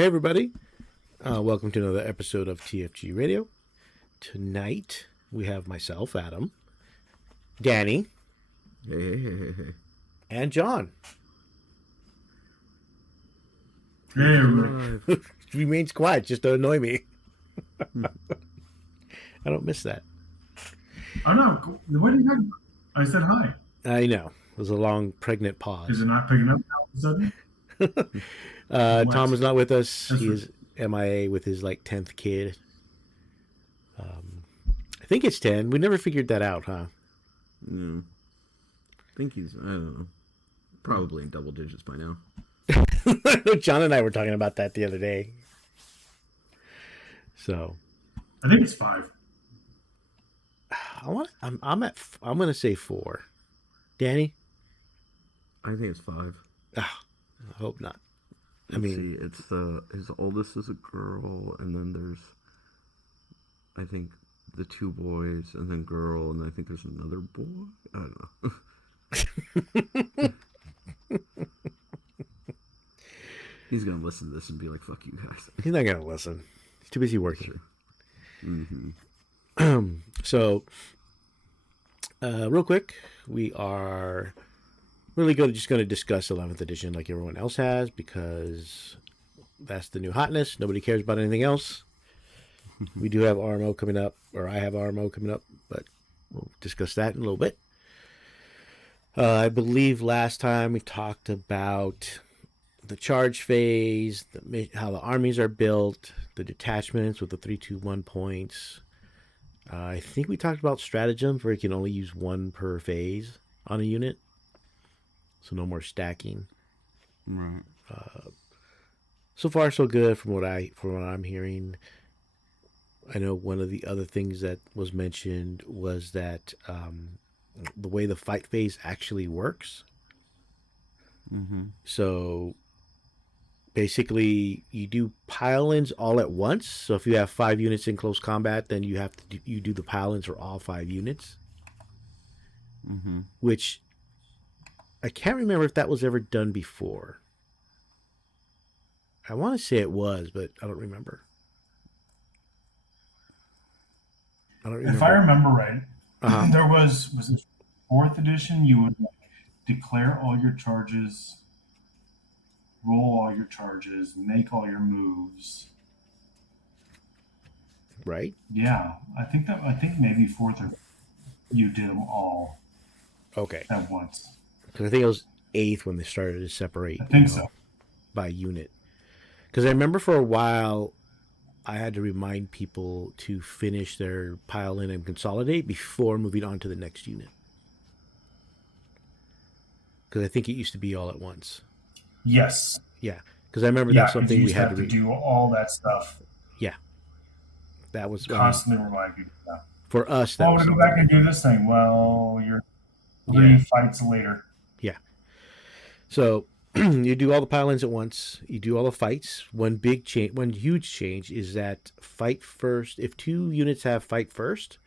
Hey everybody, welcome to another episode of TFG Radio. Tonight we have myself, Adam, Danny, Hey. and John. Hey everybody. Remains quiet just to annoy me. I don't miss that. Oh no, what are you talking about? I said hi. I know. It was a long pregnant pause. Is it not picking up all of a sudden? Tom is not with us. He is MIA with his 10th kid. I think it's 10. We never figured that out, huh? No. I think he's, I don't know, probably in double digits by now. John and I were talking about that the other day. So, I think it's 5. I'm gonna say 4. Danny? I think it's 5. I hope not. Let's see, it's his oldest is a girl, and then there's, I think, the 2 boys, and then girl, and I think there's another boy. I don't know. He's gonna listen to this and be like, "Fuck you guys." He's not gonna listen. He's too busy working. Sure. Mm-hmm. So, real quick, we are really just going to discuss 11th edition like everyone else has, because that's the new hotness. Nobody cares about anything else. We do have RMO coming up, or I have RMO coming up, but we'll discuss that in a little bit. I believe last time we talked about the charge phase, how the armies are built, the detachments with the 3-2-1 points. I think we talked about stratagems where you can only use 1 per phase on a unit, so no more stacking. Right. So far, so good from what I'm hearing. I know one of the other things that was mentioned was that the way the fight phase actually works. Mm-hmm. So basically, you do pile-ins all at once. So if you have 5 units in close combat, then you do the pile-ins for all 5 units. Mm-hmm. Which I can't remember if that was ever done before. I want to say it was, but I don't remember. If I remember right, there was it 4th edition, you would declare all your charges, roll all your charges, make all your moves. Right? Yeah, I think maybe 4th or you did them all. Okay. At once. Because I think it was 8th when they started to separate. I think so. By unit. Because I remember for a while, I had to remind people to finish their pile in and consolidate before moving on to the next unit. Because I think it used to be all at once. Yes. Yeah. Because I remember that's something we had to do all that stuff. Yeah. That was constantly remind people of that. For us, that was go back and do this thing. Well, you're 3 fights later. Yeah. So you do all the pile-ins at once. You do all the fights. One huge change is that fight first. If 2 units have fight first,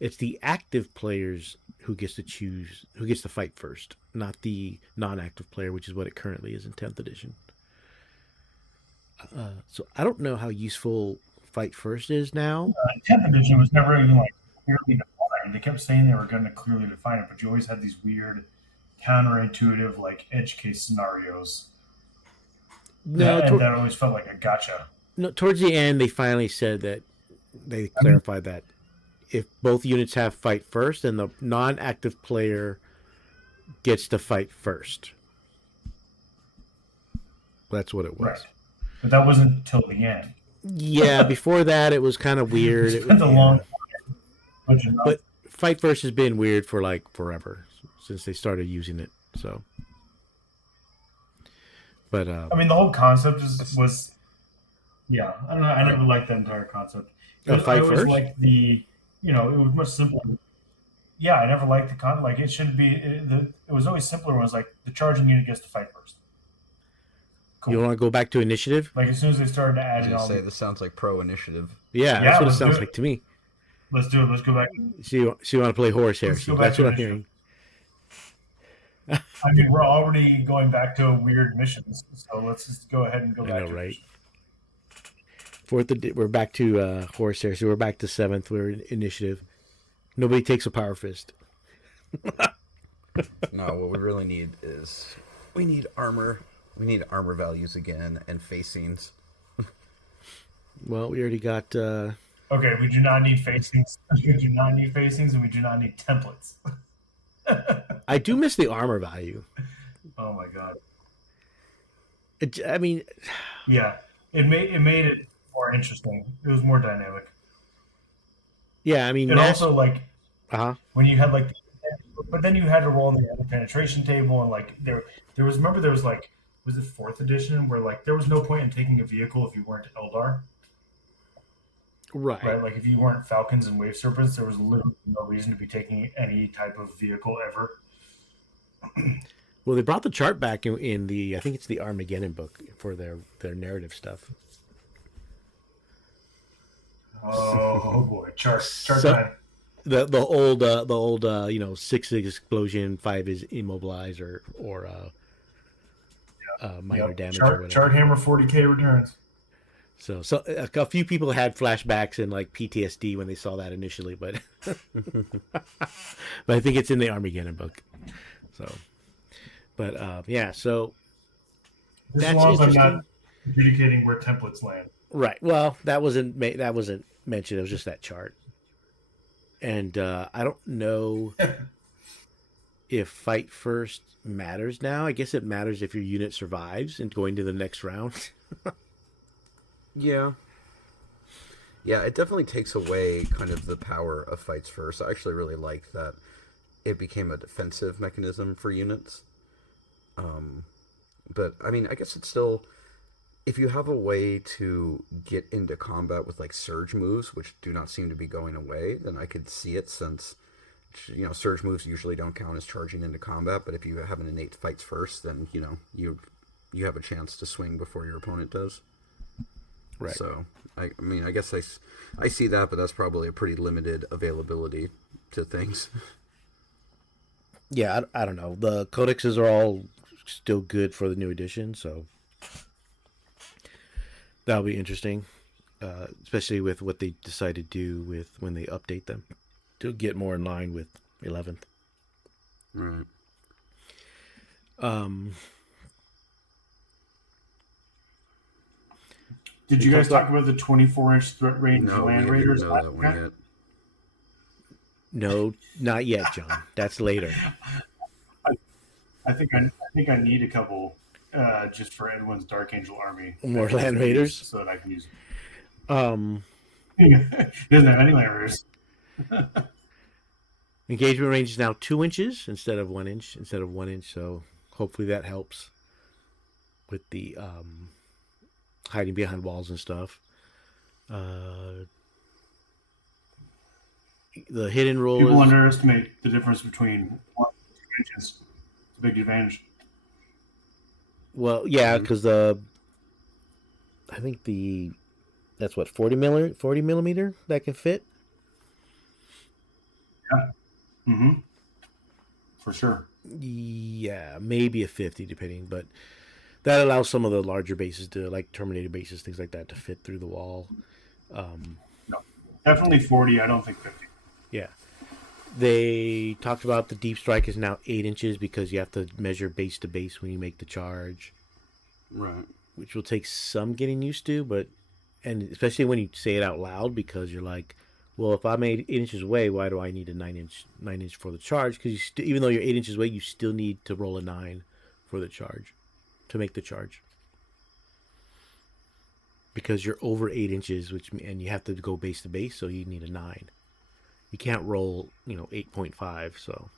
it's the active players who gets to choose who gets to fight first, not the non-active player, which is what it currently is in 10th edition. So I don't know how useful fight first is now. 10th edition was never even clearly defined. They kept saying they were going to clearly define it, but you always had these weird counterintuitive edge case scenarios. That always felt like a gotcha. No, towards the end they finally said that they clarified that if both units have fight first, then the non-active player gets to fight first. That's what it was. Right. But that wasn't till the end. Yeah, before that it was kind of weird. It was a long time. But fight first has been weird for forever since they started using it. So, but I mean, the whole concept was yeah. I don't know. I never liked that entire concept. Fight first. It was much simpler. Yeah, I never liked the concept. It shouldn't be. It was always simpler when it was the charging unit gets to fight first. Cool. You want to go back to initiative? As soon as they started adding all. This sounds like pro initiative. Yeah, that's what it sounds like to me. Let's do it. Let's go back. So you want to play horse here? That's what I'm hearing. I mean, we're already going back to weird missions, so let's just go ahead and go back. I know, right? We're back to horse here, so we're back to 7th. We're in initiative. Nobody takes a power fist. No, what we really need is we need armor. We need armor values again and facings. Well, we already got. Okay, we do not need facings. We do not need facings, and we do not need templates. I do miss the armor value. Oh my god. I mean, yeah, it made it more interesting. It was more dynamic. Yeah, I mean, and also like when you had like, but then you had to roll in the penetration table, and like there was like, was it 4th edition where like there was no point in taking a vehicle if you weren't Eldar. Right, like if you weren't Falcons and Wave Serpents, there was literally no reason to be taking any type of vehicle ever. Well, they brought the chart back in the, I think it's the Armageddon book for their narrative stuff. Oh boy, chart time. The old 6 is explosion, 5 is immobilize or minor damage. Chart hammer 40k returns. So a few people had flashbacks and like PTSD when they saw that initially, but but I think it's in the Armageddon book. So, but yeah, so that's as long as I'm not adjudicating where templates land. Right. Well, that wasn't mentioned. It was just that chart, and I don't know if fight first matters now. I guess it matters if your unit survives and going to the next round. Yeah, it definitely takes away kind of the power of fights first. I actually really like that it became a defensive mechanism for units. But I mean, I guess it's still, if you have a way to get into combat with like surge moves, which do not seem to be going away, then I could see it, since surge moves usually don't count as charging into combat. But if you have an innate fights first, then you have a chance to swing before your opponent does. Right. So, I mean, I guess I see that, but that's probably a pretty limited availability to things. Yeah, I don't know. The codexes are all still good for the new edition, so that'll be interesting, especially with what they decide to do with when they update them to get more in line with 11th. Right. Did you guys talk about the 24-inch threat range Land Raiders? No, that one yet. No, not yet, John. That's later. I think I need a couple just for Edwin's Dark Angel army. More Land Raiders, so that I can use them. He doesn't have any Land Raiders. Engagement range is now 2 inches instead of 1 inch. So hopefully that helps with the hiding behind walls and stuff. The hidden roll. People underestimate the difference between 1 and 2 inches. It's a big advantage. Well, yeah, because I think that's what 40 millimeter that can fit. Yeah. Mm-hmm. For sure. Yeah, maybe a 50 depending, but that allows some of the larger bases to, like Terminator bases, things like that, to fit through the wall. No, definitely 40. I don't think 50. Yeah. They talked about the deep strike is now 8 inches because you have to measure base to base when you make the charge. Right. Which will take some getting used to, and especially when you say it out loud, because you're like, well, if I'm 8 inches away, why do I need a 9 inch for the charge? Because even though you're 8 inches away, you still need to roll a 9 for the charge, to make the charge. Because you're over 8 inches, and you have to go base to base, so you need a 9. You can't roll, 8.5. So,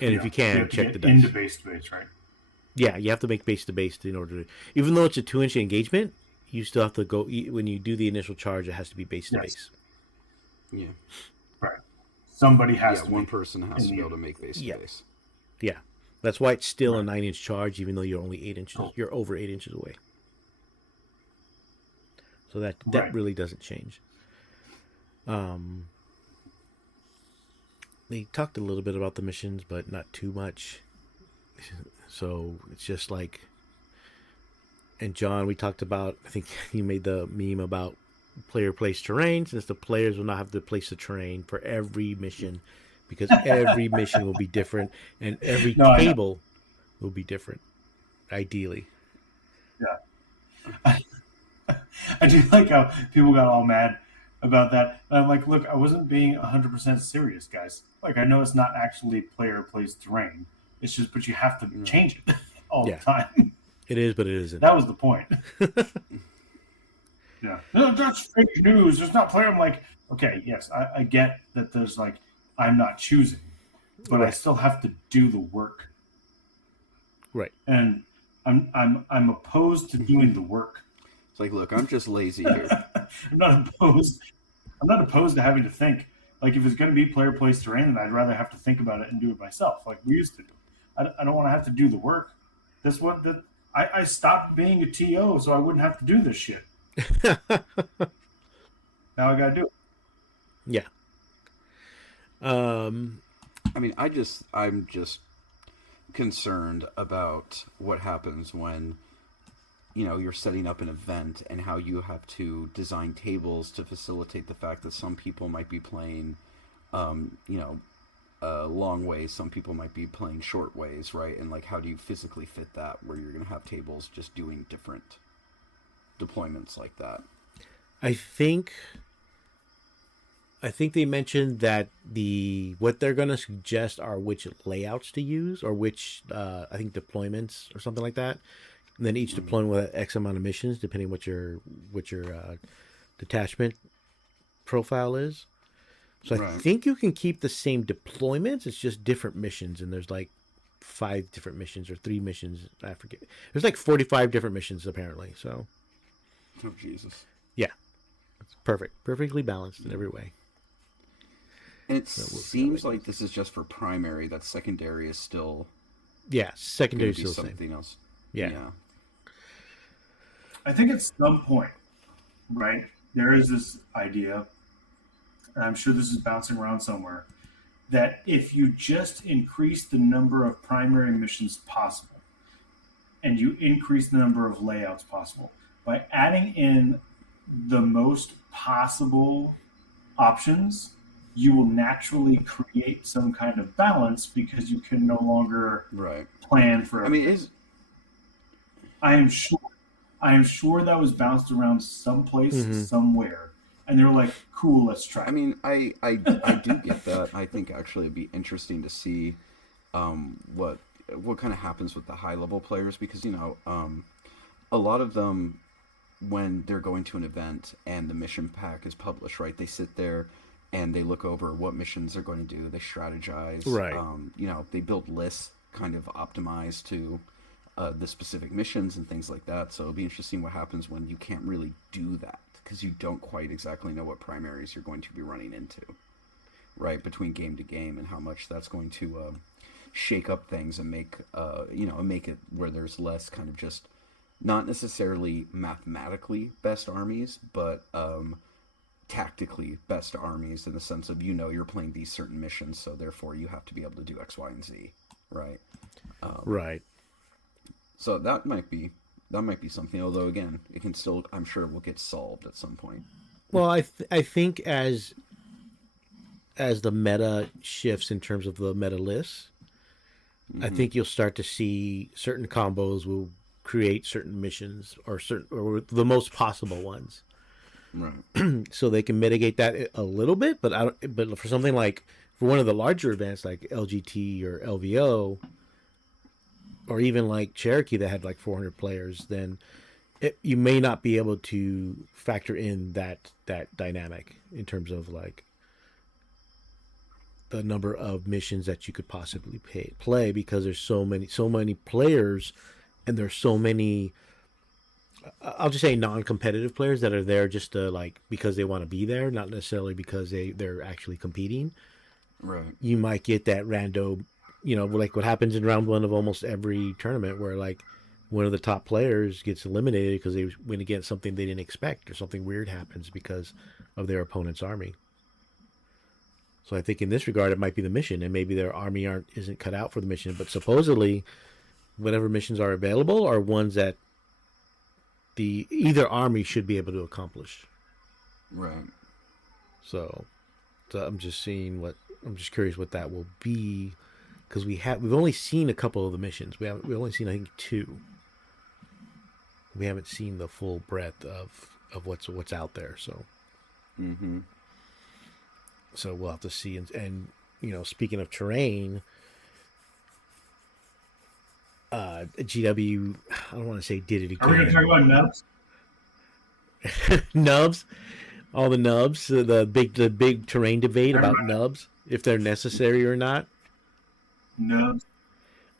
and if you can, check the dice. Into base to base, right? Yeah, you have to make base to base in order to. Even though it's a 2 inch engagement, you still have to go when you do the initial charge. It has to be base to base. Yeah. Right. Somebody has to. One person has to be able to make base to base. Yeah. That's why it's still a 9 inch charge, even though you're only 8 inches. Oh. You're over 8 inches away. So that really doesn't change. They talked a little bit about the missions, but not too much. So it's just like, And John, we talked about, I think you made the meme about player place terrain, since the players will not have to place the terrain for every mission, because every mission will be different and every No, I know. table will be different, ideally. Yeah. I do like how people got all mad about that. And I'm like, look, I wasn't being 100% serious, guys. Like, I know it's not actually player place terrain. It's just, but you have to change it all Yeah. the time. It is, but it isn't. That was the point. Yeah. No, that's fake news. There's not player. I'm like, okay, yes, I get that there's like, I'm not choosing, but I Right. still have to do the work. Right. And I'm opposed to doing the work. It's like, look, I'm just lazy here. I'm not opposed to having to think. Like, if it's going to be player place terrain, then I'd rather have to think about it and do it myself, like we used to do. I don't want to have to do the work. That's what I stopped being a TO so I wouldn't have to do this shit. Now I got to do it. Yeah. I mean, I'm just concerned about what happens when, you know, you're setting up an event and how you have to design tables to facilitate the fact that some people might be playing, long ways, some people might be playing short ways, right? And like, how do you physically fit that where you're going to have tables just doing different deployments like that? I think they mentioned that what they're going to suggest are which layouts to use, or which I think deployments or something like that. And then each deployment will have X amount of missions, depending what your detachment profile is. So I think you can keep the same deployments. It's just different missions, and there's like 5 different missions or 3 missions. I forget. There's like 45 different missions apparently. So, oh Jesus, yeah, it's perfectly balanced in every way. And it seems like this is just for primary. That secondary is still secondary is still something else. Yeah. I think at some point, right, there is this idea, and I'm sure this is bouncing around somewhere, that if you just increase the number of primary missions possible and you increase the number of layouts possible by adding in the most possible options, you will naturally create some kind of balance because you can no longer plan for everything. I mean, I am sure that was bounced around someplace, somewhere, and they were like, "Cool, let's try." I mean, I do get that. I think actually it'd be interesting to see what kind of happens with the high level players, because a lot of them, when they're going to an event and the mission pack is published, right? They sit there and they look over what missions they're going to do. They strategize, right? They build lists kind of optimized to the specific missions and things like that. So it'll be interesting what happens when you can't really do that, because you don't quite exactly know what primaries you're going to be running into, right, between game to game, and how much that's going to shake up things and make make it where there's less kind of just not necessarily mathematically best armies, but tactically best armies, in the sense of, you're playing these certain missions, so therefore you have to be able to do X, Y, and Z, right? Right. So that might be something. Although again, it can still, I'm sure, will get solved at some point. Well, I think as the meta shifts in terms of the meta lists, I think you'll start to see certain combos will create certain missions, or the most possible ones. Right. So they can mitigate that a little bit, but for something like, for one of the larger events like LGT or LVO, or even like Cherokee that had like 400 players, then you may not be able to factor in that dynamic in terms of like the number of missions that you could possibly play, because there's so many players, and there's so many, I'll just say, non-competitive players that are there just to, like, because they want to be there, not necessarily because they're actually competing. Right. You might get that rando, like what happens in round 1 of almost every tournament, where like one of the top players gets eliminated because they went against something they didn't expect, or something weird happens because of their opponent's army. So I think in this regard, it might be the mission, and maybe their army isn't cut out for the mission, but supposedly whatever missions are available are ones that the either army should be able to accomplish. Right. So I'm just curious what that will be, because we've only seen a couple of the missions. We've only seen, I think, 2. We haven't seen the full breadth of what's out there. So. Mm-hmm. So we'll have to see. And speaking of terrain, GW, I don't want to say did it again. Are we going to talk about nubs? Nubs, all the nubs, the big terrain debate about nubs, if they're necessary or not. Nubs.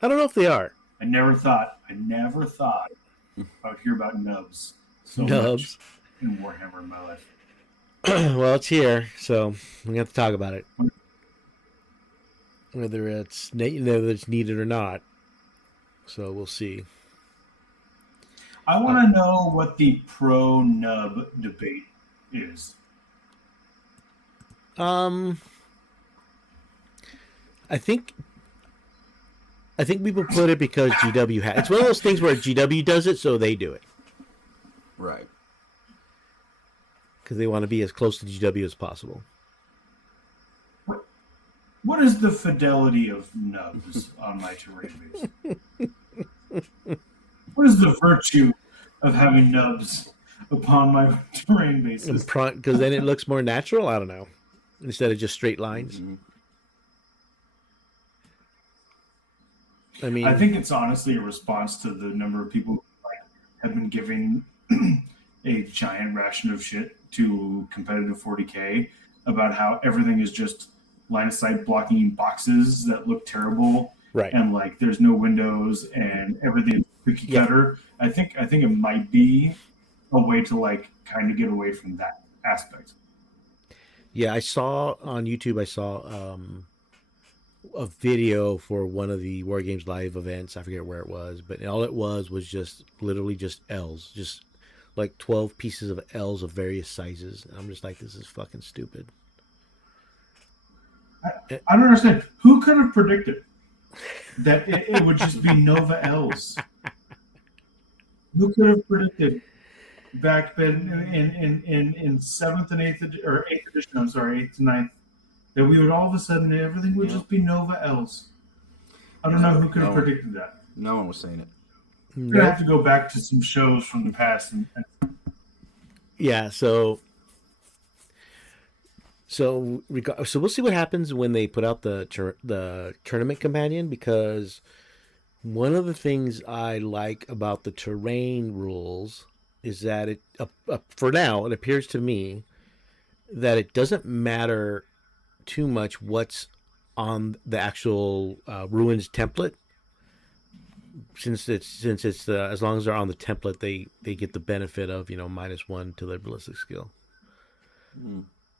I don't know if they are. I never thought I would hear about nubs much in Warhammer in my life. Well, it's here, so we have to talk about it, whether it's needed or not. So we'll see. I want to know what the pro-nub debate is. I think people put it because GW has. It's one of those things where GW does it, so they do it. Right. Because they want to be as close to GW as possible. What is the fidelity of nubs on my terrain base? What is the virtue of having nubs upon my terrain bases? Because then it looks more natural? I don't know. Instead of just straight lines. Mm-hmm. I mean, I think it's honestly a response to the number of people who have been giving a giant ration of shit to competitive 40K about how everything is just line of sight blocking boxes that look terrible, right? And like there's no windows and everything is cookie cutter. I think it might be a way to like kind of get away from that aspect. Yeah, I saw on YouTube. I saw a video for one of the War Games Live events. I forget where it was, but all it was just literally just L's, just like 12 pieces of L's of various sizes. And I'm just like, this is fucking stupid. I don't understand. Who could have predicted that it would just be Nova L's? Who could have predicted back then in 7th and 8th or 8th edition? I'm sorry, 8th to 9th, that we would all of a sudden everything would just be Nova L's. I don't know who could have predicted that. No one was saying it. We're gonna have to go back to some shows from the past. Yeah, so we'll see what happens when they put out the tournament companion, because one of the things I like about the terrain rules is that it for now it appears to me that it doesn't matter too much what's on the actual ruins template, since it's as long as they're on the template, they get the benefit of -1 to their ballistic skill,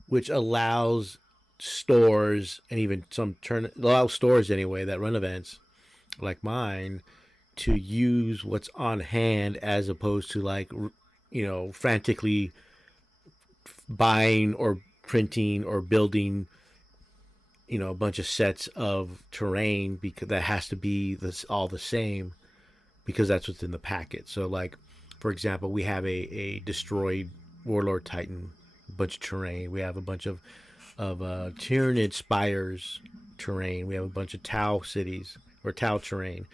which allows stores and even allows stores anyway that run events like mine to use what's on hand, as opposed to like frantically buying or printing or building a bunch of sets of terrain, because that has to be all the same, because that's what's in the packet. So like, for example, we have a destroyed Warlord Titan, a bunch of terrain. We have a bunch of Tyranid Spires terrain. We have a bunch of Tau cities or Tau terrain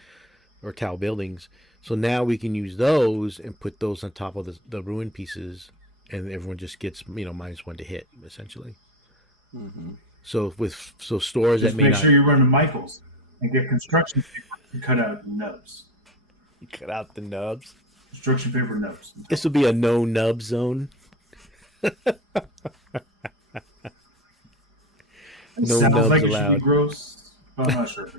or Tau buildings. So now we can use those and put those on top of the ruin pieces, and everyone just gets -1 to hit, essentially. Mm-hmm. So stores just that may make not... sure you run to Michael's and get construction paper to cut out nubs. You cut out the nubs. Construction paper nubs. This will be a no nub zone. No sounds nubs like allowed. It should be gross, but I'm not sure.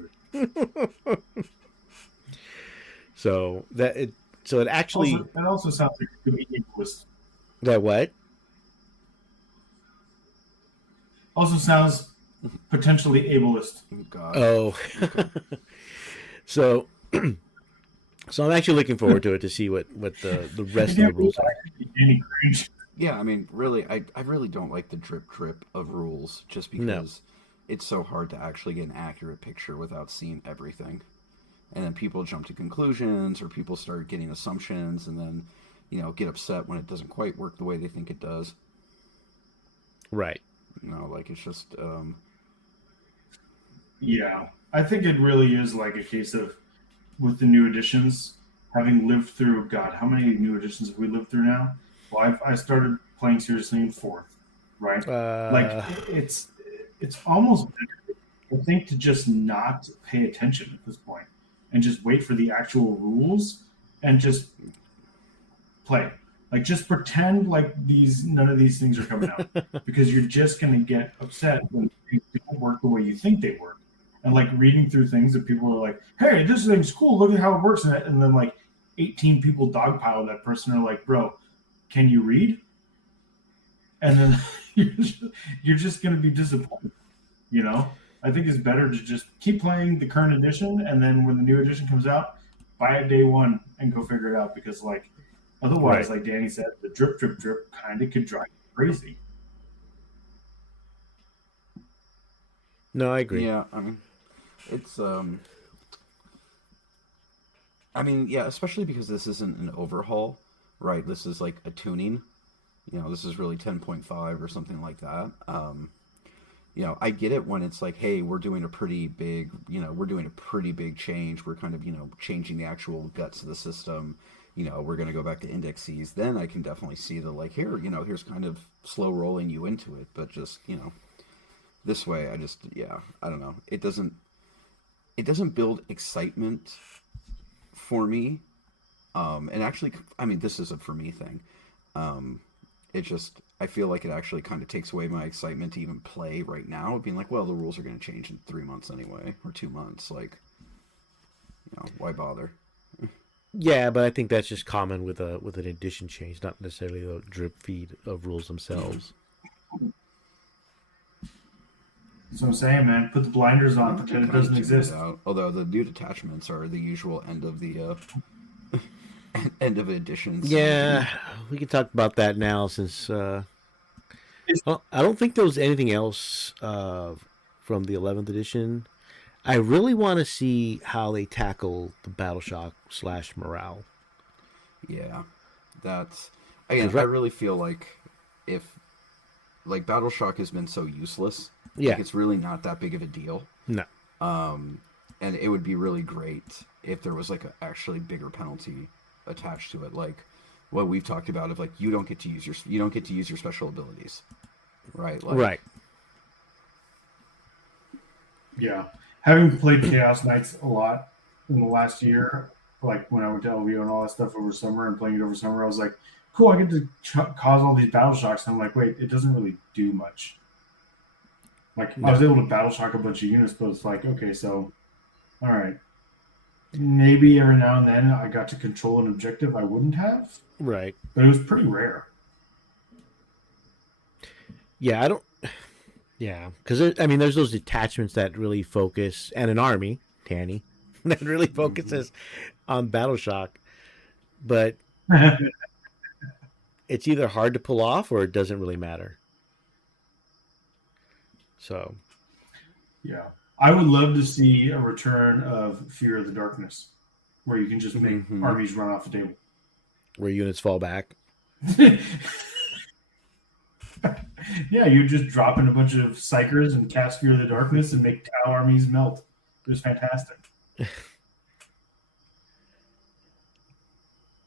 So it actually. It also sounds like it could be ableist. That what? Also sounds potentially ableist. God. Oh. So I'm actually looking forward to it, to see what the rest of the rules are. Yeah, I mean, really, I really don't like the drip of rules, just because it's so hard to actually get an accurate picture without seeing everything. And then people jump to conclusions, or people start getting assumptions, and then get upset when it doesn't quite work the way they think it does. Right. Like it's just. Yeah, I think it really is like a case of with the new editions, having lived through God, how many new editions have we lived through now? Well, I started playing seriously in fourth, right? Like it's almost better, I think, to just not pay attention at this point and just wait for the actual rules and just play. Like just pretend like none of these things are coming out because you're just going to get upset when things don't work the way you think they work. And like reading through things that people are like, "Hey, this thing's cool. Look at how it works," and then like 18 people dogpile that person are like, "Bro, can you read?" And then you're just going to be disappointed. I think it's better to just keep playing the current edition, and then when the new edition comes out, buy it day one and go figure it out. Because like otherwise, like Danny said, the drip, drip, drip kind of could drive you crazy. No, I agree. Yeah, I mean, it's yeah, especially because this isn't an overhaul, right? This is like a tuning. This is really 10.5 or something like that. I get it when it's like, hey, we're doing a pretty big change. We're kind of, changing the actual guts of the system. We're going to go back to indexes. Then I can definitely see the like, here's kind of slow rolling you into it. But just, this way, I don't know. It doesn't build excitement for me. And actually, I mean, this is a for me thing. I feel like it actually kind of takes away my excitement to even play right now. Being like, well, the rules are going to change in 3 months anyway, or 2 months. Like, why bother? Yeah, but I think that's just common with an edition change, not necessarily the drip feed of rules themselves. That's what I'm saying, man. Put the blinders on, pretend it doesn't exist. Although the new detachments are the usual end of the end of editions. Yeah, we can talk about that now since well, I don't think there was anything else from the 11th edition. I really want to see how they tackle the battle shock / morale. Yeah, that's again. I really feel like if like battle shock has been so useless, like it's really not that big of a deal. No. And it would be really great if there was like a actually bigger penalty attached to it, like what we've talked about of like you don't get to use your special abilities, right? Like, right. Yeah, having played Chaos Knights a lot in the last year, like when I went to LVO and all that stuff over summer and playing it over summer, I was like, cool, I get to cause all these battle shocks. And I'm like, wait, it doesn't really do much. Like I was able to battle shock a bunch of units, but it's like, okay, so all right. Maybe every now and then I got to control an objective I wouldn't have. Right. But it was pretty rare. Yeah, I don't. Yeah, because I mean, there's those detachments that really focus, and an army, Tanny, that really focuses on battle shock, but it's either hard to pull off or it doesn't really matter. So, yeah, I would love to see a return of Fear of the Darkness, where you can just make armies run off the table, where units fall back. Yeah, you just drop in a bunch of psychers and cast Fear of the Darkness and make Tau armies melt. It was fantastic.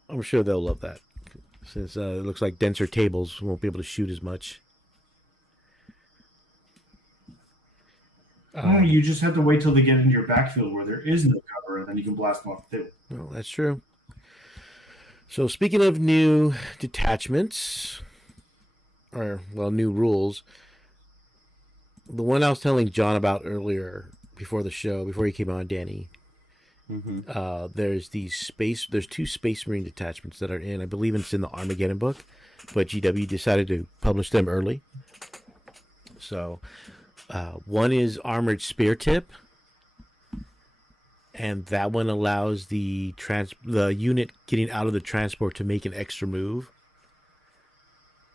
I'm sure they'll love that, since it looks like denser tables won't be able to shoot as much. You just have to wait till they get into your backfield where there is no cover, and then you can blast them off the table. Well, that's true. So speaking of new detachments, new rules, the one I was telling John about earlier before the show, before he came on, Danny, there's there's 2 Space Marine detachments that are in, I believe it's in the Armageddon book, but GW decided to publish them early. So one is Armored Spear Tip, and that one allows the unit getting out of the transport to make an extra move.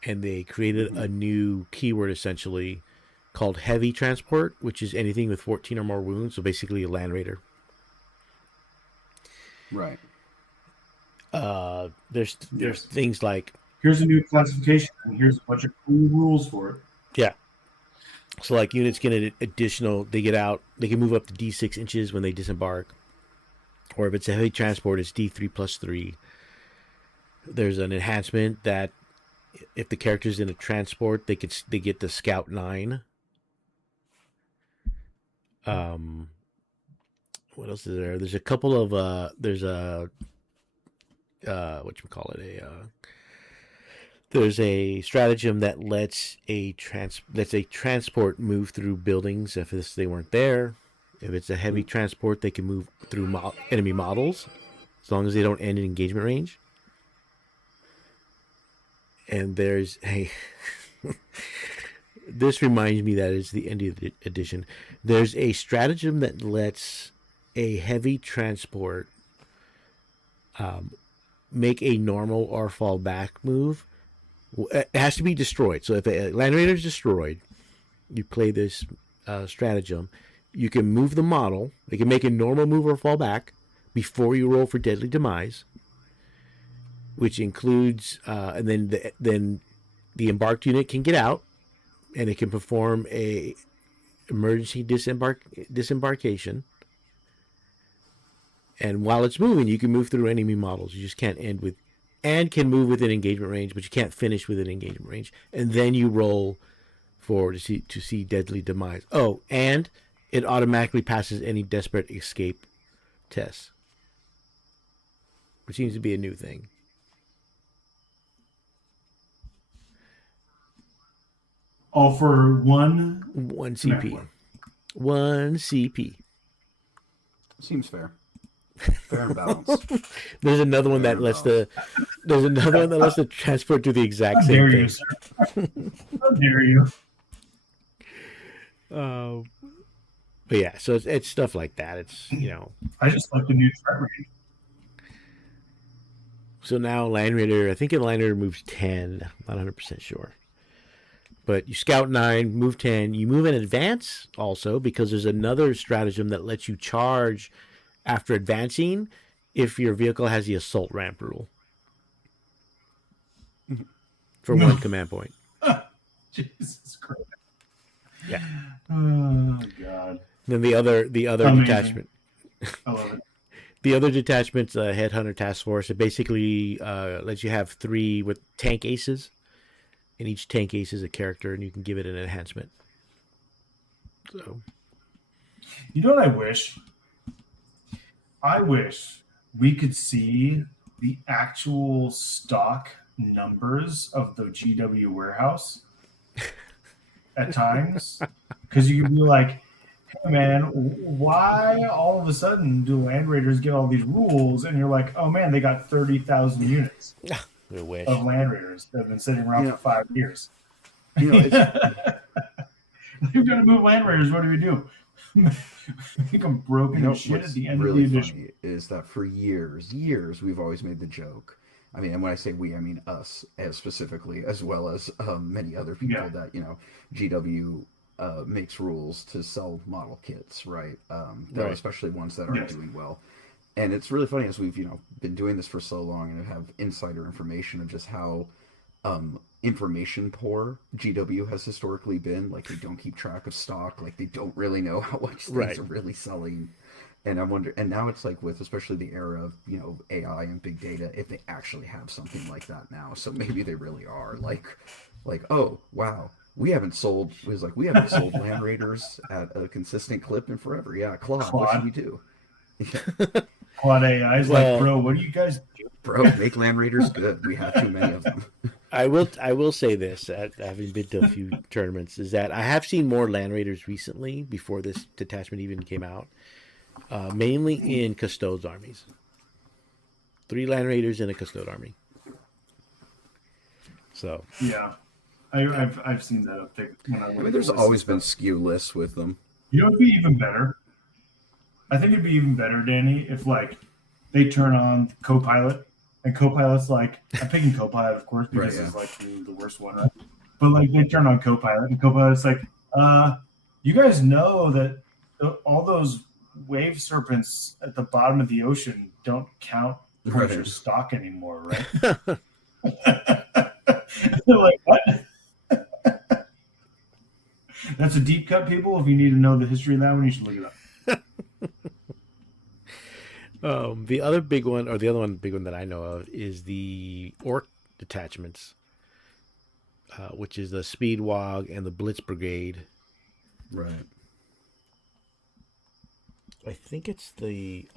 And they created a new keyword essentially called Heavy Transport, which is anything with 14 or more wounds, so basically a Land Raider. Right. There's things like, here's a new classification and here's a bunch of cool rules for it. Yeah. So like units get an additional, they can move up to D6 inches when they disembark. Or if it's a heavy transport, it's D3 plus 3. There's an enhancement that if the character's in a transport, they get the Scout 9. What else is there? There's a couple of there's a there's a stratagem that lets a transport move through buildings if they weren't there. If it's a heavy transport, they can move through enemy models as long as they don't end in engagement range. And there's this reminds me that it's the end of the edition. There's a stratagem that lets a heavy transport make a normal or fall back move. It has to be destroyed. So if a Land Raider is destroyed, you play this stratagem. You can move the model. They can make a normal move or fall back before you roll for Deadly Demise, which includes, and then the embarked unit can get out, and it can perform a emergency disembarkation. And while it's moving, you can move through enemy models. You just can't end with, and can move within engagement range, but you can't finish within engagement range. And then you roll to see Deadly Demise. Oh, and it automatically passes any desperate escape tests, which seems to be a new thing. All for one CP. One CP. Seems fair. Fair and balanced. There's another one that lets the transport do the exact same dare thing. You, sir. How dare you? But yeah, so it's stuff like that. It's, I just like the new threat range. So now Land Raider, I think Land Raider moves 10. I'm not 100% sure. But you Scout 9, move 10. You move in advance also because there's another stratagem that lets you charge after advancing if your vehicle has the assault ramp rule for one command point. Jesus Christ. Yeah. Oh God. Then the other detachment. I love it. The other detachment's a Headhunter Task Force. It basically lets you have 3 with tank aces, and each tank ace is a character, and you can give it an enhancement. So, you know what I wish? I wish we could see the actual stock numbers of the GW warehouse at times, because you could be like, hey man, why all of a sudden do Land Raiders get all these rules? And you're like, oh man, they got 30,000 units of Land Raiders that have been sitting around for 5 years. You're going to move Land Raiders. What do we do? Make them broken and shit at the end really of the edition. Funny is that for years, we've always made the joke. I mean, and when I say we, I mean us, as specifically, as well as many other people that, GW makes rules to sell model kits, right? Right. Especially ones that aren't doing well. And it's really funny as we've, been doing this for so long and have insider information of just how information poor GW has historically been. Like, they don't keep track of stock. Like, they don't really know how much things are really selling. And I wonder, and now it's like with especially the era of, AI and big data, if they actually have something like that now. So maybe they really are like, oh, wow. We haven't sold Land Raiders at a consistent clip in forever. Yeah, Claude. What should we do? Claude AI is like, bro, what do you guys do? Bro, make Land Raiders good. We have too many of them. I will say this, having been to a few tournaments, is that I have seen more Land Raiders recently before this detachment even came out, mainly in Custodes armies. 3 Land Raiders in a Custode army. So yeah. I've seen that uptick. I mean, there's always been skew lists with them. You know, it'd be even better. I think it'd be even better, Danny, if they turn on Copilot, and Copilot's like, I'm picking Copilot, of course, because it's the worst one, right? But they turn on Copilot, and Copilot's like, you guys know that all those wave serpents at the bottom of the ocean don't count purchase stock anymore, right? Like, what? That's a deep cut, people. If you need to know the history of that one, you should look it up. The other big one, or the other one big one that I know of, is the orc detachments, which is the Speedwog and the Blitz Brigade. Right. I think it's the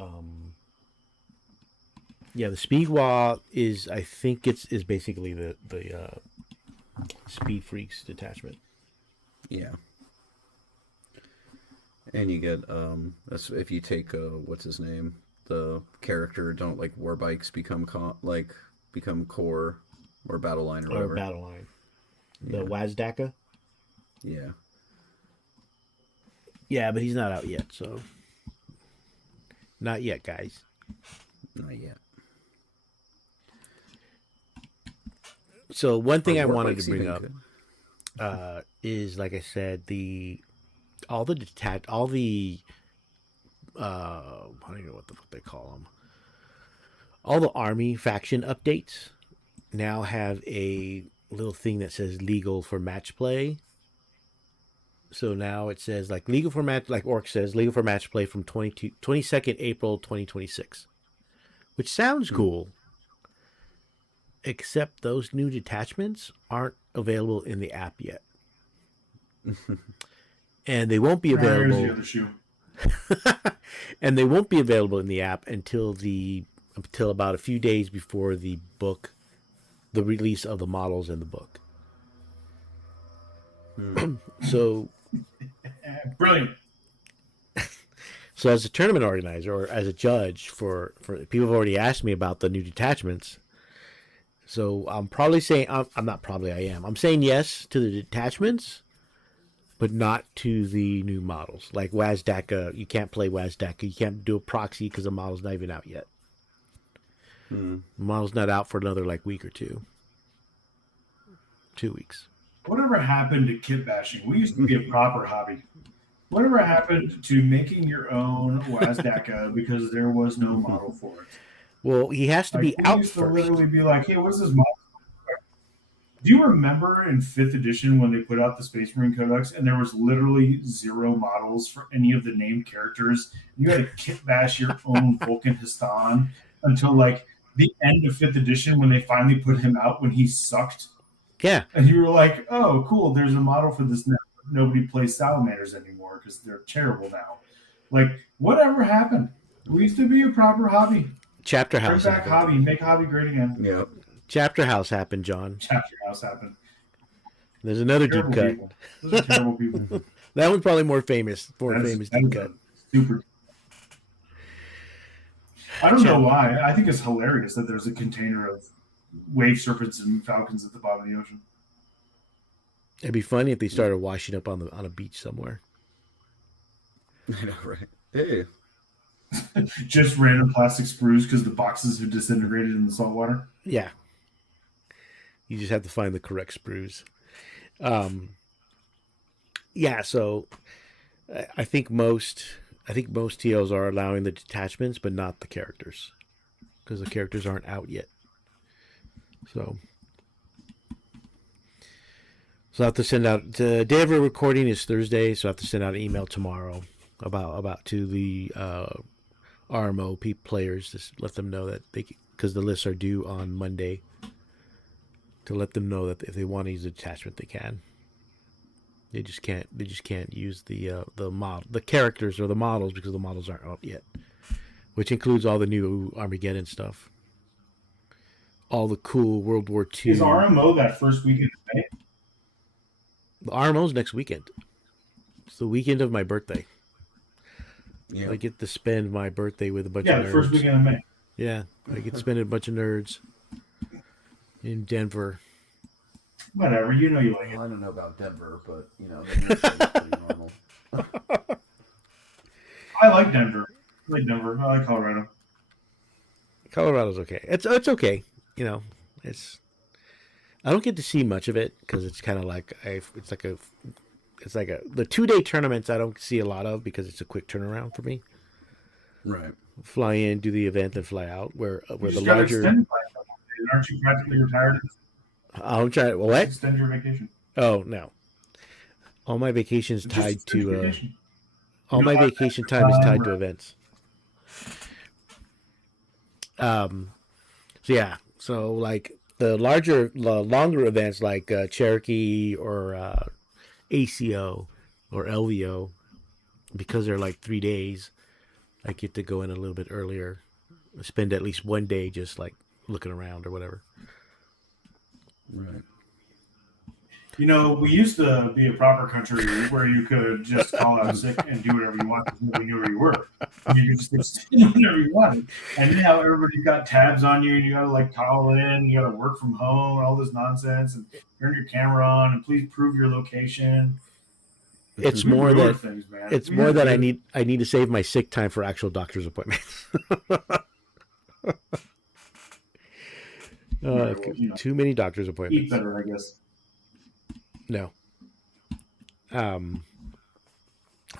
the Speedwog is, I think is basically the Speed Freaks detachment. Yeah. And you get that's if you take what's his name, the character, don't like war bikes become become core or battle line or whatever. Or battle line. The Wazdaka. Yeah. Yeah, but he's not out yet, so not yet, guys. Not yet. So one thing I wanted to bring up is, like I said, all the I don't know what they call them. All the army faction updates now have a little thing that says legal for match play. So now it says like legal for match, like Orc says, legal for match play from 22nd April 2026, which sounds cool. Except those new detachments aren't available in the app yet. And they won't be available. Here's the other shoe. And they won't be available in the app until about a few days before the release of the models in the book. So brilliant. So as a tournament organizer or as a judge for people have already asked me about the new detachments. So I'm probably saying I'm not probably I am. I'm saying yes to the detachments, but not to the new models. Like Wazdaka, you can't play Wazdaka. You can't do a proxy because the model's not even out yet. The model's not out for another week or two. 2 weeks. Whatever happened to kit bashing? We used to be a proper hobby. Whatever happened to making your own Wazdaka because there was no model for it? Well, he has to be out used to first. Literally be like, hey, what's this model? Do you remember in 5th edition when they put out the Space Marine Codex and there was literally 0 models for any of the named characters? You had to kit bash your own Vulcan Histan until the end of 5th edition when they finally put him out when he sucked. Yeah. And you were like, oh, cool, there's a model for this now. Nobody plays salamanders anymore because they're terrible now. Whatever happened? We used to be a proper hobby. Chapter House. Bring back hobby. Make hobby great again. Yep. Chapter House happened, John. Chapter House happened. There's another terrible deep cut. People. Those are terrible people. That one's probably more famous. Famous deep cut. Super. I don't know why. I think it's hilarious that there's a container of wave serpents and falcons at the bottom of the ocean. It'd be funny if they started washing up on a beach somewhere. I know, right? Hey. Just random plastic sprues because the boxes have disintegrated in the salt water. Yeah. You just have to find the correct sprues. Yeah, so I think most TOs are allowing the detachments, but not the characters, because the characters aren't out yet. So I have to send out the day of the recording is Thursday, so I have to send out an email tomorrow about to the RMO players, just let them know that because the lists are due on Monday, to let them know that if they want to use the detachment, they can. They just can't use the characters or the models because the models aren't out yet, which includes all the new Armageddon stuff, all the cool World War II. Is RMO that first weekend of May? The RMO's next weekend. It's the weekend of my birthday. Yeah. I get to spend my birthday with a bunch of nerds. Yeah, the first weekend of May. Yeah, I get to spend a bunch of nerds in Denver. Whatever, you like it. I don't know about Denver, but pretty normal. I like Denver. I like Colorado. Colorado's okay. It's okay. It's I don't get to see much of it because it's kind of the 2-day tournaments I don't see a lot of because it's a quick turnaround for me. Right. fly in, do the event, then fly out. Where You the just got to larger, extend it by a couple of days. Aren't you practically retired? I'm trying. Just What? extend your vacation. Oh no, all my vacations Just tied extend to your vacation. all You my don't have vacation extra time is time. tied to events. So yeah, so like the longer events like Cherokee or ACO or LVO, because they're like 3 days, I get to go in a little bit earlier, spend at least one day just like looking around or whatever. Right. We used to be a proper country where you could just call out sick and do whatever you want because nobody knew where you were. You could just extend whatever you wanted. And now everybody's got tabs on you, and you got to like call in, you got to work from home, and all this nonsense, and turn your camera on, and please prove your location. It's We more ruined that things, man. it's We more had that to- I need to save my sick time for actual doctor's appointments. Right, well, Too many doctor's eat appointments. better, I guess. No.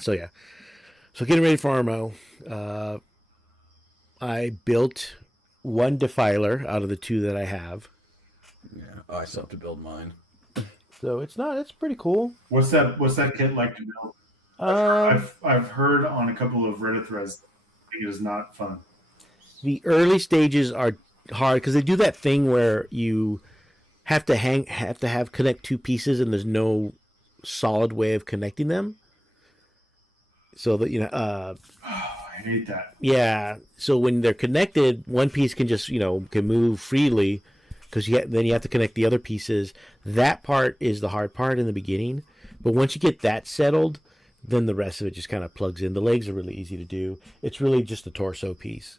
So yeah. So getting ready for Armo. I built one defiler out of the two that I have. Yeah. Oh, I still have to build mine. So it's pretty cool. What's that kit like to build? I've heard on a couple of Reddit threads it is not fun. The early stages are hard because they do that thing where you have to have connect two pieces and there's no solid way of connecting them. So that I hate that. Yeah. So when they're connected, one piece can just can move freely because then you have to connect the other pieces. That part is the hard part in the beginning, but once you get that settled, then the rest of it just kind of plugs in. The legs are really easy to do. It's really just the torso piece,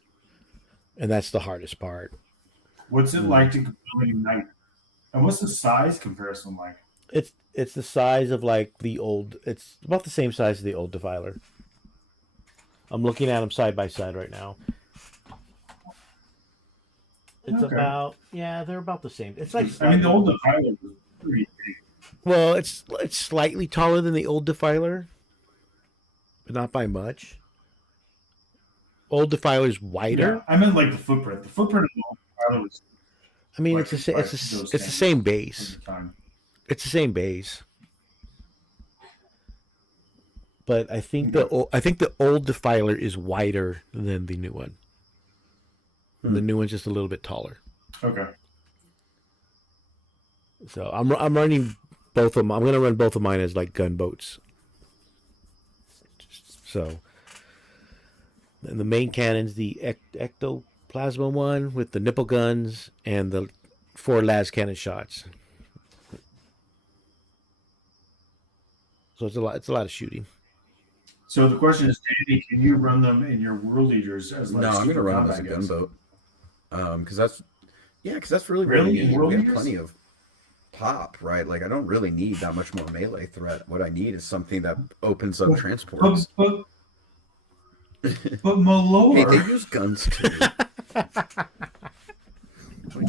and that's the hardest part. What's it like to build a knight? And what's the size comparison like? It's the size of like the old. It's about the same size as the old Defiler. I'm looking at them side by side right now. It's about they're about the same. It's like the old Defiler was pretty big. Well, it's slightly taller than the old Defiler, but not by much. Old Defiler's wider. Yeah, I meant like the footprint. The footprint of the old Defiler was. I mean, it's the same base. It's the same base. But I think the old Defiler is wider than the new one. The new one's just a little bit taller. Okay. So I'm running both of them. I'm going to run both of mine as like gunboats. So and the main cannon's the ectoplasma one with the nipple guns and the 4 las cannon shots. So it's a lot of shooting. So the question is, Danny, can you run them in your world leaders as like No, I'm going to run them as a gunboat. Because that's really really we have leaders? plenty of pop, right? Like I don't really need that much more melee threat. What I need is something that opens up transports. But Malor. Hey, they use guns too.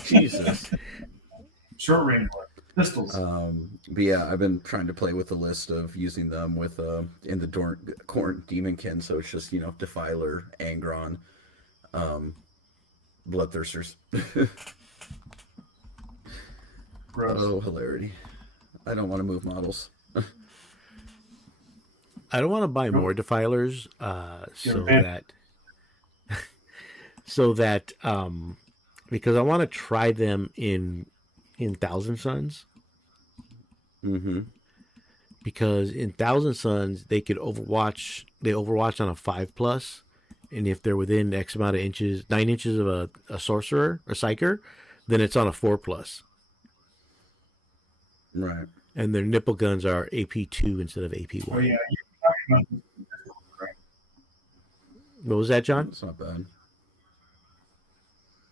Jesus. Short range pistols. But yeah, I've been trying to play with the list of using them with in the Corn Demonkin, so it's just Defiler, Angron, Bloodthirsters. Gross. Oh, hilarity! I don't want to move models. I don't want to buy more Defilers, so that because I want to try them in Thousand Suns. Mm-hmm. Because in Thousand Suns they could overwatch. They overwatch on a 5+, and if they're within X amount of inches, 9 inches of a sorcerer or psyker, then it's on a 4+. Right. And their nipple guns are AP2 instead of AP1. Oh yeah, you're talking about this in Discord, right? What was that, John? It's not bad.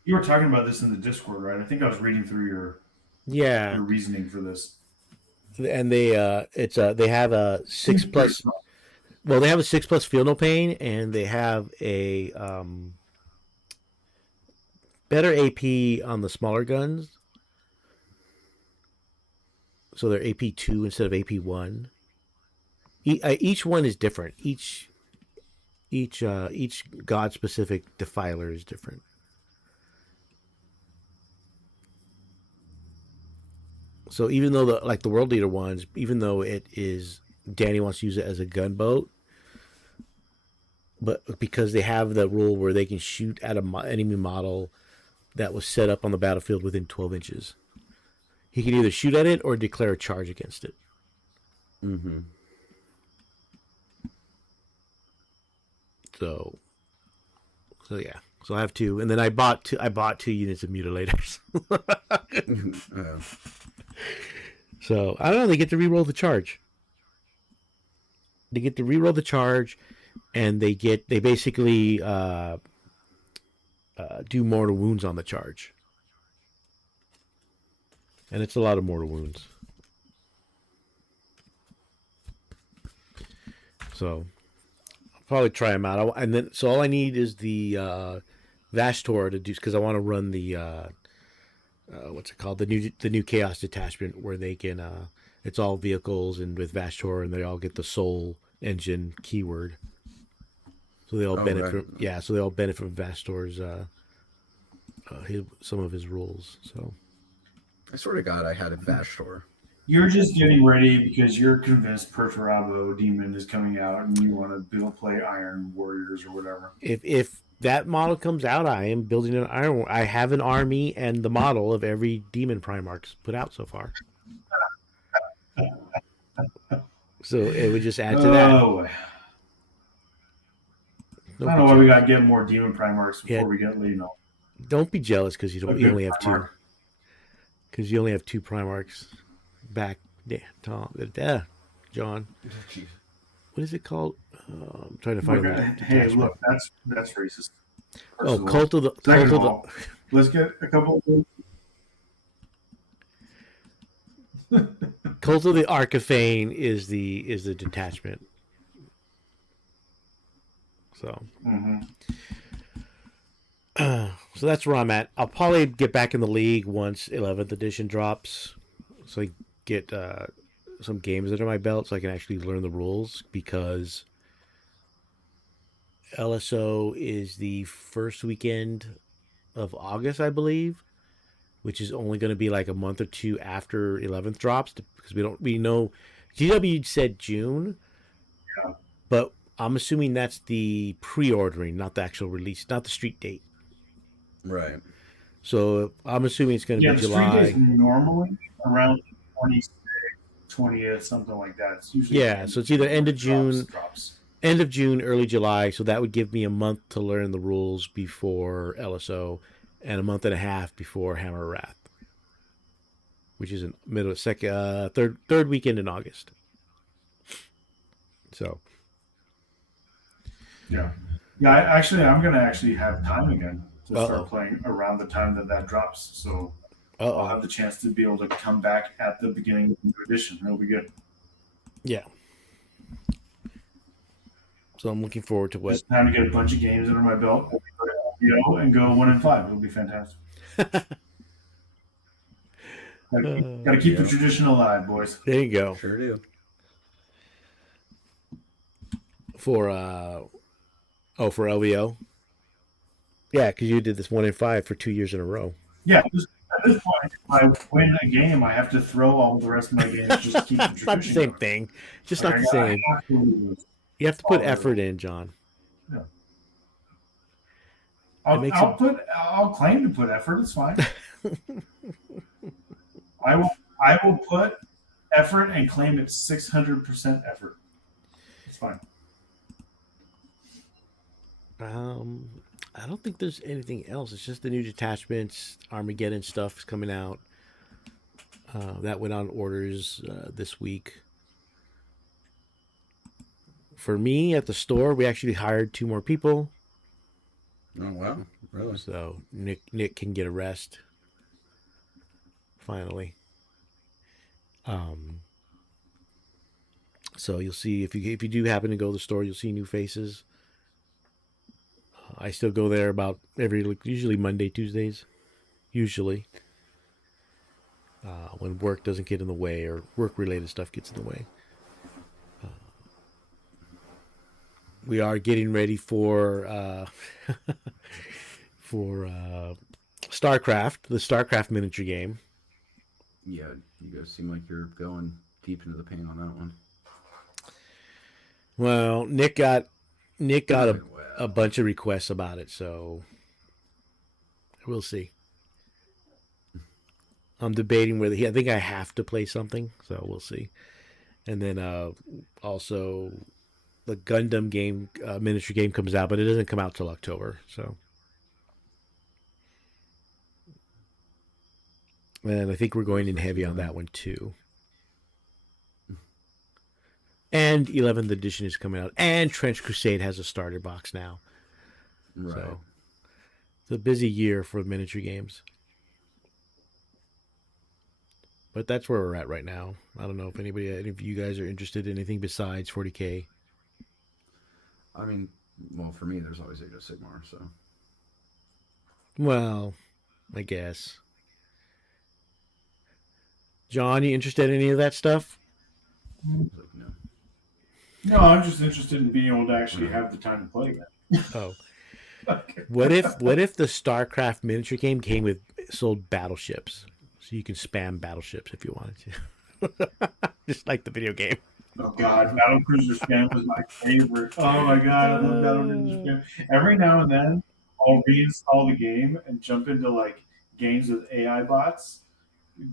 You were talking about this in the Discord, right? I think I was reading through your reasoning for this. And they they have a 6+. Well, they have a 6+ feel no pain, and they have a better AP on the smaller guns. So they're AP2 instead of AP1. Each one is different. Each Each god specific defiler is different. So even though the world leader ones, even though it is Danny wants to use it as a gunboat, but because they have the rule where they can shoot at a enemy model that was set up on the battlefield within 12 inches, he can either shoot at it or declare a charge against it. Mm-hmm. So yeah. So I have two, and then I bought two units of mutilators. So I don't know. They get to reroll the charge. And they basically do mortal wounds on the charge, and it's a lot of mortal wounds. So I'll probably try them out. And then so all I need is the Vashtor to do, because I want to run the what's it called, the new Chaos Detachment, where they can it's all vehicles and with Vashtor, and they all get the Soul Engine keyword. So they all benefit. Right. Yeah, so they all benefit from Vastor's some of his rules. So I swear to God, I had a Vashtor. You're just getting ready because you're convinced Perturabo Demon is coming out, and you want to play Iron Warriors or whatever. If that model comes out, I am building an Iron. I have an army and the model of every Demon Primarchs put out so far. So it would just add to that. I don't know why we got to get more Demon Primarchs before we get Lino. Don't be jealous because you only have two. Because you only have two Primarchs back there, John. What is it called? I'm trying to find it. Hey, look, that's racist. Cult of the. Let's get a couple. Cult of the Arcaphane is the detachment. So. Mm-hmm. So that's where I'm at. I'll probably get back in the league once 11th edition drops, so I get some games under my belt, so I can actually learn the rules, because LSO is the first weekend of August, I believe, which is only going to be like a month or two after 11th drops, because we know GW said June, but I'm assuming that's the pre-ordering, not the actual release, not the street date. Right. So I'm assuming it's going to be July. Street days normally around 26th, 20th, something like that. It's usually so it's either end of June, early July. So that would give me a month to learn the rules before LSO, and a month and a half before Hammer of Wrath, which is in third weekend in August. So. Yeah. I'm going to have time again to start playing around the time that drops. So I'll have the chance to be able to come back at the beginning of the new edition. It'll be good. Yeah. So I'm looking forward to what. It's time to get a bunch of games under my belt, and go 1-5. It'll be fantastic. Got to keep the tradition alive, boys. There you go. Sure do. For LVO. Yeah, because you did this 1-5 for 2 years in a row. Yeah, at this point, if I win a game, I have to throw all the rest of my games just to keep the tradition. It's not the same thing. Just not the same. You have to put effort in, John. Yeah. I'll claim to put effort. It's fine. I will put effort and claim it's 600% effort. It's fine. I don't think there's anything else. It's just the new detachments, Armageddon stuff is coming out. That went on orders this week. For me at the store, we actually hired 2 more people. Oh wow! Really? So Nick can get a rest. Finally. So you'll see if you do happen to go to the store, you'll see new faces. I still go there about usually Monday, Tuesdays, usually. When work doesn't get in the way or work-related stuff gets in the way. we are getting ready for for StarCraft, the StarCraft miniature game. Yeah, you guys seem like you're going deep into the paint on that one. Well, Nick got Well, a bunch of requests about it, so we'll see. I'm debating whether I think I have to play something, so we'll see. And then also the Gundam game, miniature game comes out, but it doesn't come out till October. So, and I think we're going in heavy on that one too. And 11th edition is coming out, and Trench Crusade has a starter box now. right. So it's a busy year for miniature games. But that's where we're at right now. I don't know if any of you guys are interested in anything besides 40K. I mean, well, for me, there's always Age of Sigmar, so. Well, I guess. John, you interested in any of that stuff? Like, no. No, I'm just interested in being able to actually have the time to play again. Oh. What if the StarCraft miniature game came with sold battleships? So you can spam battleships if you wanted to. Just like the video game. Oh God, Battlecruiser spam was my favorite. Oh my God, I love Battlecruiser spam. Every now and then, I'll reinstall the game and jump into like games with AI bots,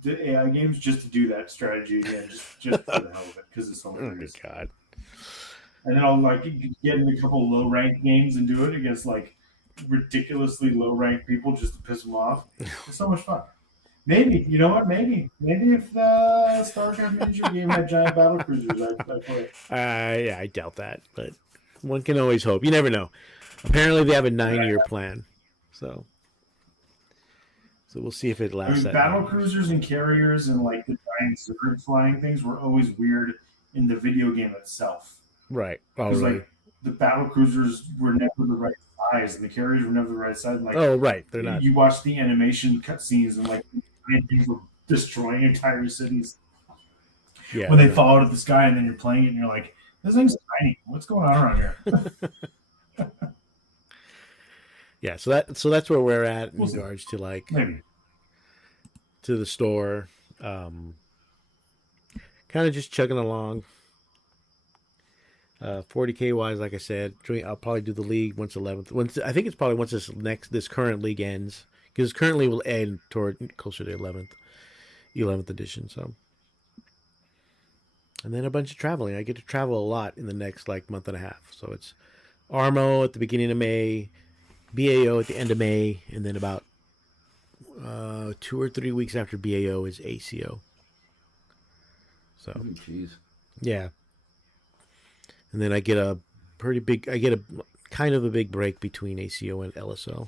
the AI games, just to do that strategy again, just for the hell of it, because it's so hilarious. Oh my God. And then I'll like get in a couple low ranked games and do it against like ridiculously low ranked people just to piss them off. It's so much fun. Maybe, you know what? Maybe if the StarCraft miniature game had giant battle cruisers, I'd play it. Yeah, I doubt that, but one can always hope. You never know. Apparently, they have a 9-year plan, so we'll see if it lasts. Battle cruisers and carriers and like the giant Zerg flying things were always weird in the video game itself. Right. Oh, because right. like the battle cruisers were never the right size, and the carriers were never the right size. And, like, oh, right. They're not. You watch the animation cutscenes and like things were destroying entire cities. Yeah. When they fall out of the sky, and then you're playing it, and you're like, "This thing's tiny. What's going on around here?" Yeah. So that's where we're at in regards to like maybe to the store. Kind of just chugging along. 40K wise, like I said, I'll probably do the league once 11th. I think it's probably once this current league ends, because currently will end toward closer to 11th edition. So, and then a bunch of traveling. I get to travel a lot in the next like month and a half. So it's Armo at the beginning of May, BAO at the end of May, and then about 2 or 3 weeks after BAO is ACO. So, jeez. Yeah. And then I get a kind of a big break between ACO and LSO.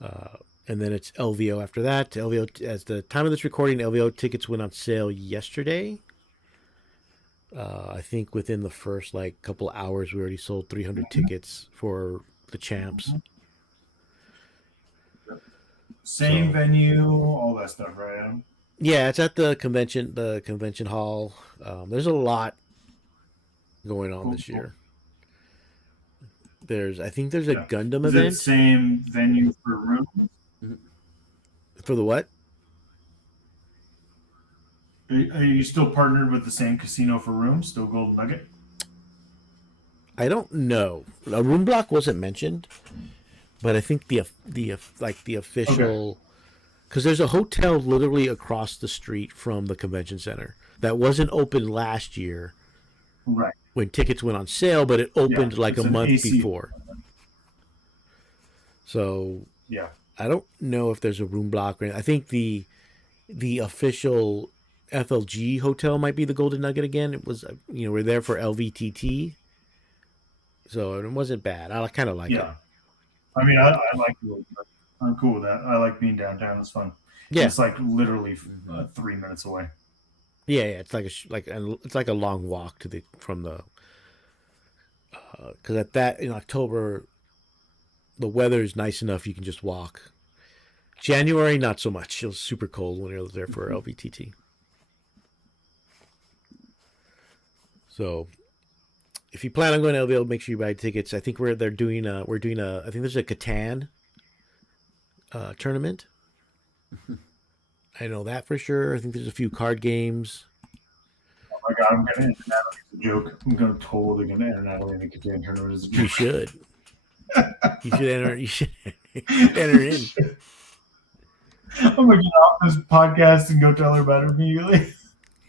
And then it's LVO after that. LVO, as the time of this recording, LVO tickets went on sale yesterday. I think within the first like couple hours, we already sold 300 tickets for the champs. Same venue, all that stuff, right, Adam? Yeah, it's at the convention hall. There's a lot going on this year. I think there's a Gundam event. Is it the same venue for rooms? For the what? Are you still partnered with the same casino for rooms? Still Golden Nugget? I don't know. A room block wasn't mentioned, but I think the official, because there's a hotel literally across the street from the convention center that wasn't open last year. Right. When tickets went on sale, but it opened like a month AC before. So yeah, I don't know if there's a room block. I think the official FLG hotel might be the Golden Nugget again. It was, we're there for LVTT, so it wasn't bad. I kind of like it. I mean, I like it. I'm cool with that. I like being downtown. It's fun. Yeah, it's like literally 3 minutes away. Yeah, it's like a long walk from the because in October the weather is nice enough you can just walk. January not so much. It was super cold when I was there for LVTT. So if you plan on going to LVO, make sure you buy tickets. I think they're doing I think there's a Catan tournament. I know that for sure. I think there's a few card games. Oh my god, I'm gonna enter Natalie as a joke. I'm totally gonna enter Natalie in the Catan tournament as a joke. You should. You should enter. You should enter in. I'm gonna get off this podcast and go tell her about it immediately.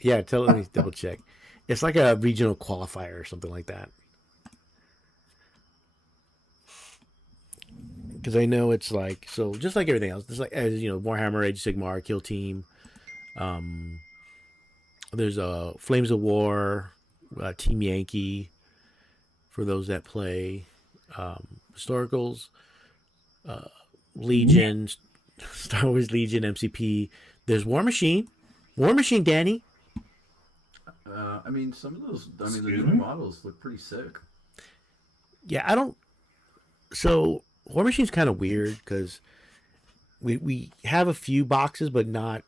Yeah, let me double check. It's like a regional qualifier or something like that. Because I know it's like, so just like everything else, it's like, as you know, Warhammer, Age of Sigmar, Kill Team. There's a Flames of War, Team Yankee, for those that play historicals, Legion, Star Wars Legion, MCP. There's War Machine, Danny. I mean, some of those. I mean, the new models look pretty sick. Yeah, I don't. So War Machine's kind of weird because we have a few boxes, but not.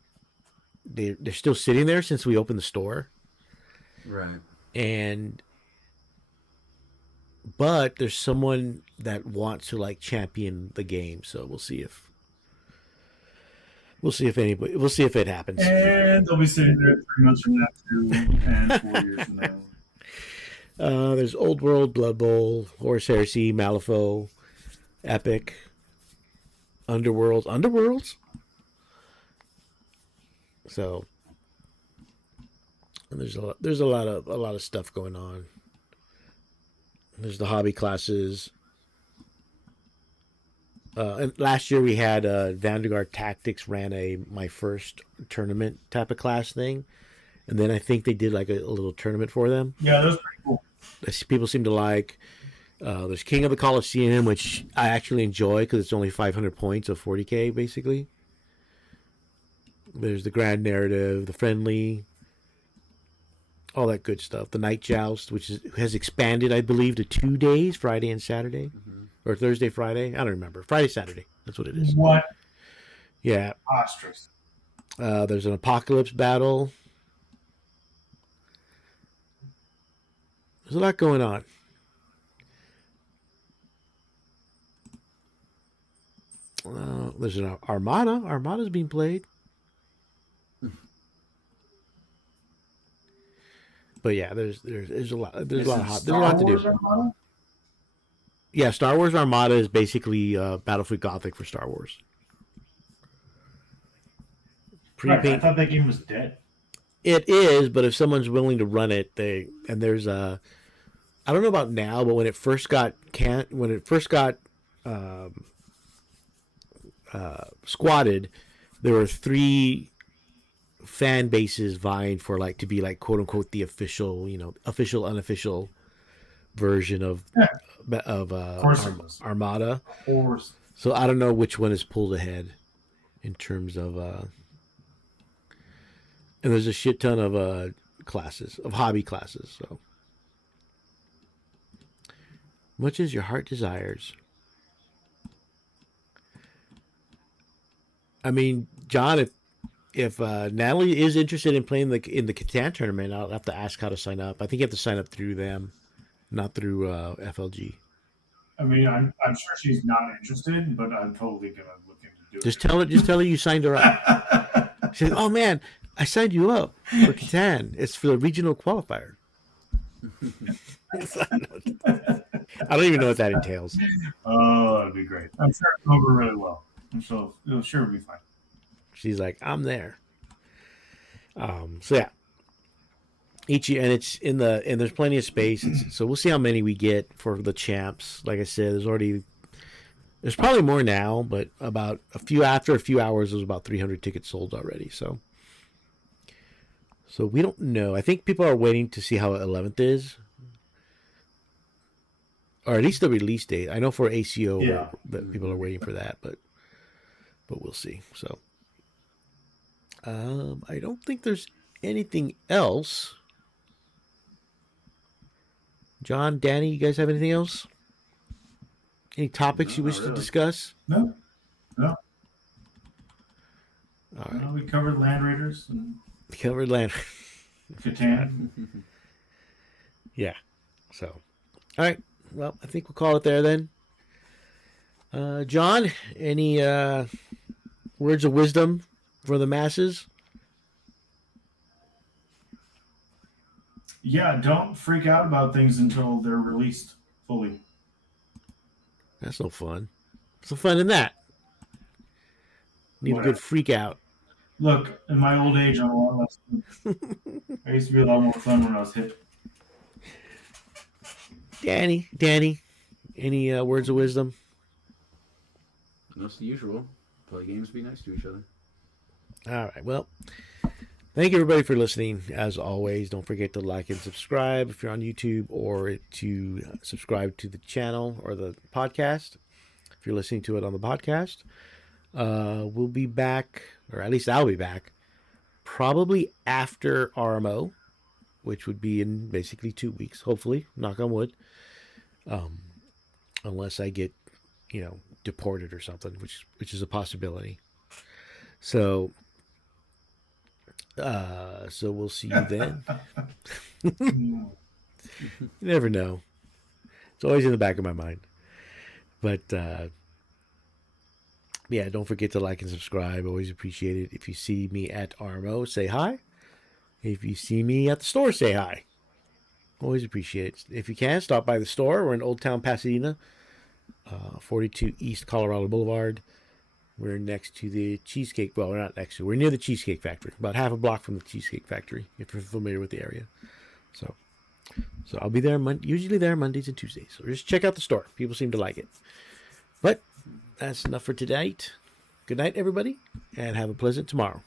They're still sitting there since we opened the store. Right. But there's someone that wants to like champion the game, so we'll see if it happens. And they'll be sitting there 3 months from now too, and 4 years from now. There's Old World, Blood Bowl, Horus Heresy, Malifaux, Epic, Underworlds. So and there's a lot of stuff going on. There's the hobby classes. And last year we had Vanguard Tactics ran my first tournament type of class thing, and then I think they did like a little tournament for them. Yeah, that was pretty cool. People seem to like. There's King of the Colosseum, which I actually enjoy because it's only 500 points of 40k basically. There's the Grand Narrative, the Friendly, all that good stuff. The Night Joust, which has expanded, I believe, to 2 days, Friday and Saturday. Mm-hmm. Or Thursday, Friday. I don't remember. Friday, Saturday. That's what it is. What? Yeah. Ostrich. There's an Apocalypse battle. There's a lot going on. There's an Armada. Armada's being played. But yeah, there's a lot to do. Armada? Yeah, Star Wars Armada is basically Battlefield Gothic for Star Wars. Right, I thought that game was dead. It is, but if someone's willing to run it, there's I don't know about now, but when it first got squatted, there were 3 fan bases vying for like to be like quote unquote the official, unofficial version of Armada. Of course. So I don't know which one is pulled ahead in terms of and there's a shit ton of classes, of hobby classes, so much as your heart desires. I mean, John, if Natalie is interested in playing in the Catan tournament, I'll have to ask how to sign up. I think you have to sign up through them, not through FLG. I mean, I'm sure she's not interested, but I'm totally gonna look into doing it. Just tell her you signed her up. She said, "Oh man, I signed you up for Catan. It's for the regional qualifier." I don't even know what that entails. Oh, that'd be great. I'm sure it'll go over really well. It'll sure be fine. She's like, I'm there. So yeah, each year, and it's and there's plenty of space. So we'll see how many we get for the champs. Like I said, there's probably more now, but after a few hours, there's about 300 tickets sold already. So we don't know. I think people are waiting to see how 11th is, or at least the release date. I know for ACO that people are waiting for that, but we'll see. So. I don't think there's anything else. John, Danny, you guys have anything else? Any topics you wish to discuss? No. All right. We covered Land Raiders. Catan. Catan. Yeah. So, all right. Well, I think we'll call it there then. John, any words of wisdom for the masses? Yeah, don't freak out about things until they're released fully. That's no fun. What's the fun in that? Need a good freak out. Look, in my old age, I'm a lot less fun. I used to be a lot more fun when I was hip. Danny, any words of wisdom? That's the usual. Play games, be nice to each other. All right. Well, thank you everybody for listening. As always, don't forget to like and subscribe if you're on YouTube, or to subscribe to the channel or the podcast if you're listening to it on the podcast. We'll be back, or at least I'll be back, probably after RMO, which would be in basically 2 weeks, hopefully, knock on wood. Unless I get, deported or something, which is a possibility. So we'll see you then. You never know. It's always in the back of my mind. But yeah, don't forget to like and subscribe. Always appreciate it. If you see me at RMO, say hi. If you see me at the store, say hi. Always appreciate it. If you can, stop by the store. We're in Old Town Pasadena, 42 East Colorado Boulevard. We're next to the Cheesecake. Well, we're not next to. We're near the Cheesecake Factory. About half a block from the Cheesecake Factory, if you're familiar with the area. So I'll be there. Usually there Mondays and Tuesdays. So just check out the store. People seem to like it. But that's enough for tonight. Good night, everybody, and have a pleasant tomorrow.